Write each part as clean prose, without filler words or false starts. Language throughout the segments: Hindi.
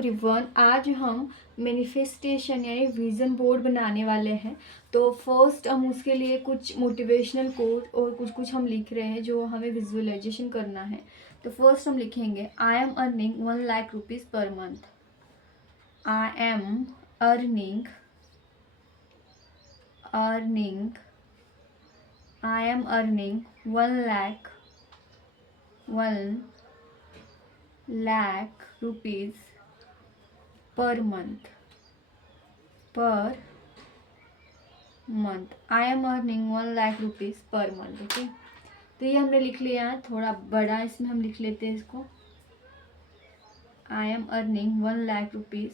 एवरीवन, आज हम मैनिफेस्टेशन यानी विज़न बोर्ड बनाने वाले हैं। तो फर्स्ट हम उसके लिए कुछ मोटिवेशनल कोट और कुछ कुछ हम लिख रहे हैं जो हमें विजुअलाइजेशन करना है। तो फर्स्ट हम लिखेंगे I am earning 1 lakh rupees per month. I am earning earning I am earning 1 lakh rupees per month. I am earning 1 lakh rupees per month. Okay, तो ये हमने लिख लिया है। थोड़ा बड़ा इसमें हम लिख लेते हैं इसको। I am earning 1 lakh rupees.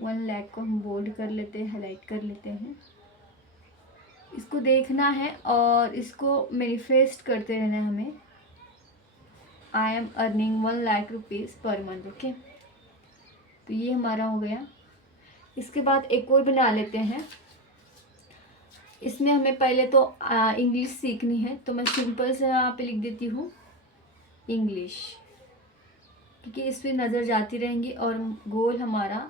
1 lakh को हम बोल्ड कर लेते हैं, हाईलाइट कर लेते हैं। इसको देखना है और इसको मैनिफेस्ट करते रहना है हमें। I am earning 1 lakh rupees per month. Okay, तो ये हमारा हो गया। इसके बाद एक और बना लेते हैं। इसमें हमें पहले तो इंग्लिश सीखनी है, तो मैं सिंपल से यहाँ पे लिख देती हूँ इंग्लिश, क्योंकि इस पर नज़र जाती रहेंगी और गोल हमारा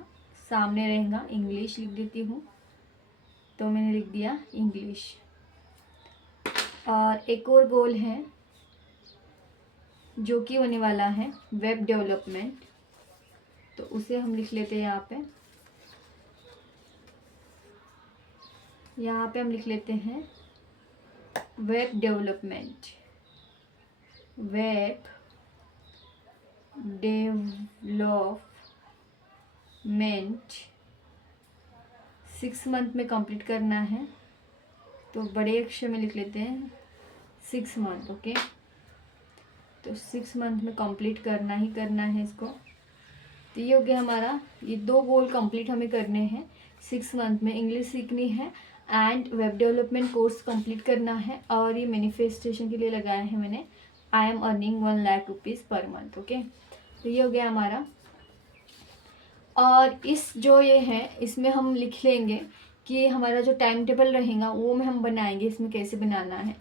सामने रहेगा। इंग्लिश लिख देती हूँ, तो मैंने लिख दिया इंग्लिश। और एक और गोल है जो कि होने वाला है वेब डेवलपमेंट, तो उसे हम लिख लेते हैं यहाँ पे। यहाँ पे हम लिख लेते हैं web development. Web development 6 month में कंप्लीट करना है, तो बड़े अक्षर में लिख लेते हैं 6 मंथ। ओके, तो 6 मंथ में कंप्लीट करना ही करना है इसको। तो ये हो गया हमारा। ये 2 गोल कंप्लीट हमें करने हैं। 6 मंथ में इंग्लिश सीखनी है and web development course complete करना है, और ये मैनिफेस्टेशन के लिए लगाया है मैंने I am earning 1 lakh rupees per month. Okay, तो ये हो गया हमारा। और इस जो ये है इसमें हम लिख लेंगे कि हमारा जो टाइम टेबल रहेगा वो में हम बनाएंगे, इसमें कैसे बनाना है।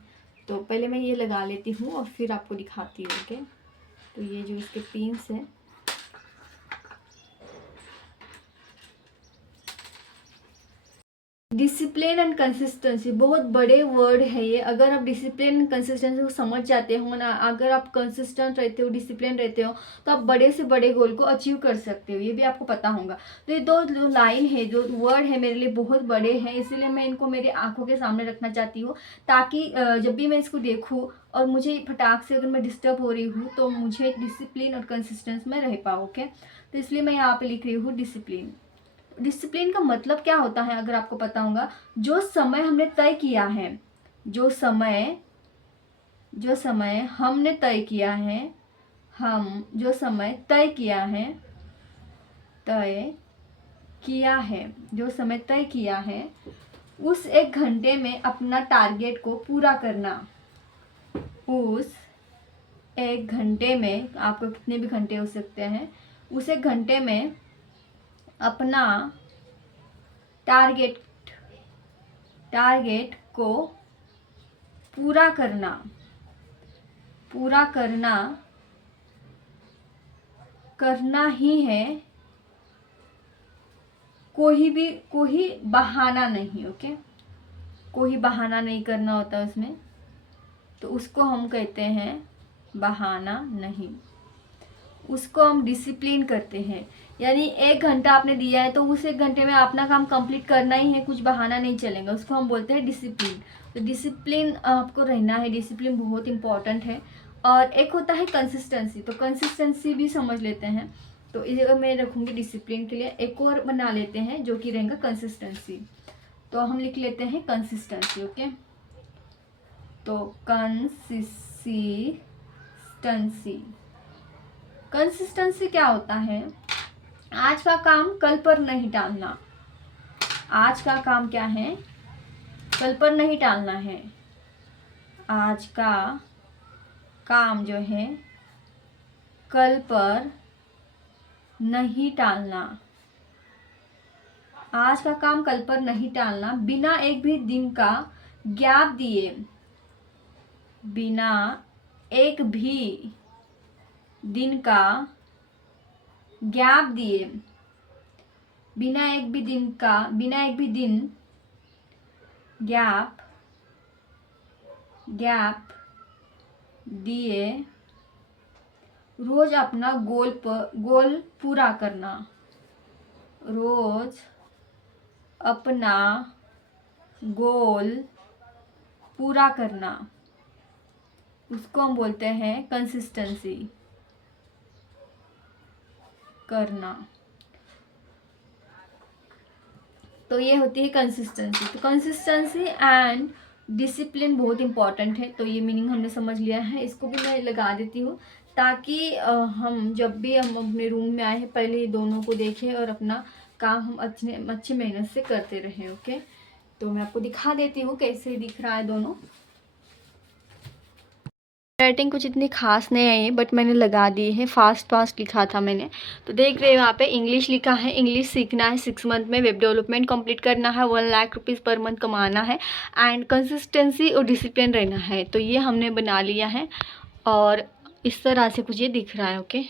तो पहले मैं ये लगा लेती हूँ और फिर आपको दिखाती हूँ। ओके, तो ये जो इसके पिन्स हैं, डिसिप्लिन एंड कंसिस्टेंसी बहुत बड़े वर्ड है ये। अगर आप डिसिप्लिन एंड कंसिस्टेंसी को समझ जाते हो ना, अगर आप कंसिस्टेंट रहते हो, डिसिप्लिन रहते हो, तो आप बड़े से बड़े गोल को अचीव कर सकते हो। ये भी आपको पता होगा। तो ये 2 लाइन है, जो वर्ड है, मेरे लिए बहुत बड़े हैं, इसीलिए मैं इनको मेरे आंखों के सामने रखना चाहती हूँ, ताकि जब भी मैं इसको देखूँ और मुझे फटाक से अगर मैं डिस्टर्ब हो रही हूँ तो मुझे डिसिप्लिन और कंसिस्टेंस में रह पाऊँ। ओके, तो इसलिए मैं यहाँ पे लिख रही हूँ डिसिप्लिन। डिसिप्लिन का मतलब क्या होता है अगर आपको पता होगा, जो समय हमने तय किया है, जो समय हमने तय किया है, जो समय तय किया है, उस 1 घंटे में अपना टारगेट को पूरा करना। उस 1 घंटे में, आपको कितने भी घंटे हो सकते हैं, उस 1 घंटे में अपना टारगेट को पूरा करना ही है। कोई बहाना नहीं। ओके, कोई बहाना नहीं करना होता उसमें, तो उसको हम कहते हैं बहाना नहीं, उसको हम डिसिप्लिन करते हैं। यानी 1 घंटा आपने दिया है तो उस 1 घंटे में अपना काम कंप्लीट करना ही है, कुछ बहाना नहीं चलेगा, उसको हम बोलते हैं डिसिप्लिन। तो डिसिप्लिन आपको रहना है, डिसिप्लिन बहुत इंपॉर्टेंट है। और एक होता है कंसिस्टेंसी, तो कंसिस्टेंसी भी समझ लेते हैं। तो इसे मैं रखूँगी डिसिप्लिन के लिए। एक और बना लेते हैं जो कि रहेगा कंसिस्टेंसी, तो हम लिख लेते हैं कंसिस्टेंसी। ओके, तो कंसिस्टेंसी क्या होता है? आज का काम कल पर नहीं टालना। आज का काम क्या है? कल पर नहीं टालना है। आज का काम जो है कल पर नहीं टालना। आज का काम कल पर नहीं टालना, बिना एक भी दिन का गैप दिए, बिना एक भी दिन का गैप दिए, बिना एक भी दिन गैप दिए रोज अपना गोल पूरा करना, रोज अपना गोल पूरा करना, उसको हम बोलते हैं कंसिस्टेंसी करना। तो ये होती है कंसिस्टेंसी। तो कंसिस्टेंसी एंड डिसिप्लिन बहुत इंपॉर्टेंट है। तो ये मीनिंग हमने समझ लिया है, इसको भी मैं लगा देती हूँ ताकि हम जब भी हम अपने रूम में आए हैं पहले ये दोनों को देखें और अपना काम हम अच्छे मेहनत से करते रहें। ओके, तो मैं आपको दिखा देती हूँ कैसे दिख रहा है दोनों। राइटिंग कुछ इतनी खास नहीं आई है बट मैंने लगा दी है, फास्ट लिखा था मैंने। तो देख रहे हैं यहाँ पे इंग्लिश लिखा है, इंग्लिश सीखना है 6 मंथ में, वेब डेवलपमेंट कंप्लीट करना है, 1 लाख रुपीज़ पर मंथ कमाना है एंड कंसिस्टेंसी और डिसिप्लिन रहना है। तो ये हमने बना लिया है और इस तरह से कुछ ये दिख रहा है। ओके।